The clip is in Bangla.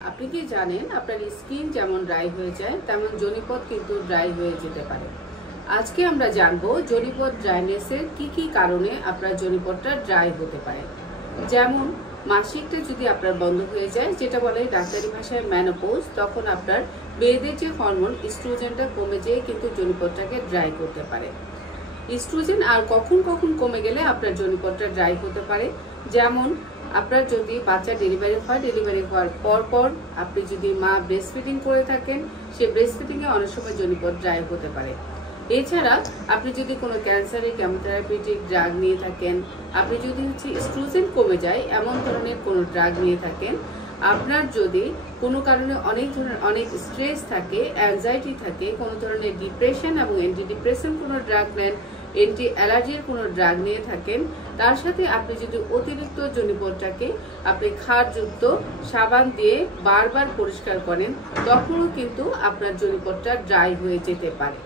আপনি কি জানেন আপনার স্কিন যেমন ড্রাই হয়ে যায় তেমন জনিপথ কিন্তু ড্রাই হয়ে যেতে পারে। আজকে আমরা জানবো জনিপথ ড্রাইনেসের কি কারণে আপনার জনিপথটা ড্রাই হতে পারে। যেমন মাসিকটা যদি আপনার বন্ধ হয়ে যায়, যেটা বলে ডাক্তারি ভাষায় মেনোপজ, তখন আপনার মেয়েদের যে হরমোন ইস্ট্রোজেনটা কমে যেয়ে কিন্তু জনিপথটাকে ড্রাই করতে পারে। ইস্ট্রোজেন আর কখন কখন কমে গেলে আপনার জনিপথটা ড্রাই হতে পারে, যেমন আপনার যদি বাচ্চা ডেলিভারি হয়, ডেলিভারি হওয়ার পর আপনি যদি মা ব্রেস্ট ফিডিং করে থাকেন, সে ব্রেস্ট ফিডিং এ অনেক সময় জনিপথ ড্রাই হতে পারে। এছাড়া আপনি যদি কোনো ক্যান্সারের কেমোথেরাপিউটিক ড্রাগ নিয়ে থাকেন, আপনি যদি ইস্ট্রোজেন কমে যায় এমন ধরনের কোনো ড্রাগ নিয়ে থাকেন, আপনার যদি কোনো কারণে অনেক স্ট্রেস থাকে, অ্যাংজাইটি থাকে, কোনো ধরনের ডিপ্রেশন এবং অ্যান্টি ডিপ্রেশন কোনো ড্রাগ নেন, অ্যান্টি অ্যালার্জির কোনো ড্রাগ নিয়ে থাকেন, তার সাথে আপনি যদি অতিরিক্ত জনিপথটাকে আপনি ক্ষারযুক্ত সাবান দিয়ে বারবার পরিষ্কার করেন, তখনও কিন্তু আপনার জনিপথটা ড্রাই হয়ে যেতে পারে।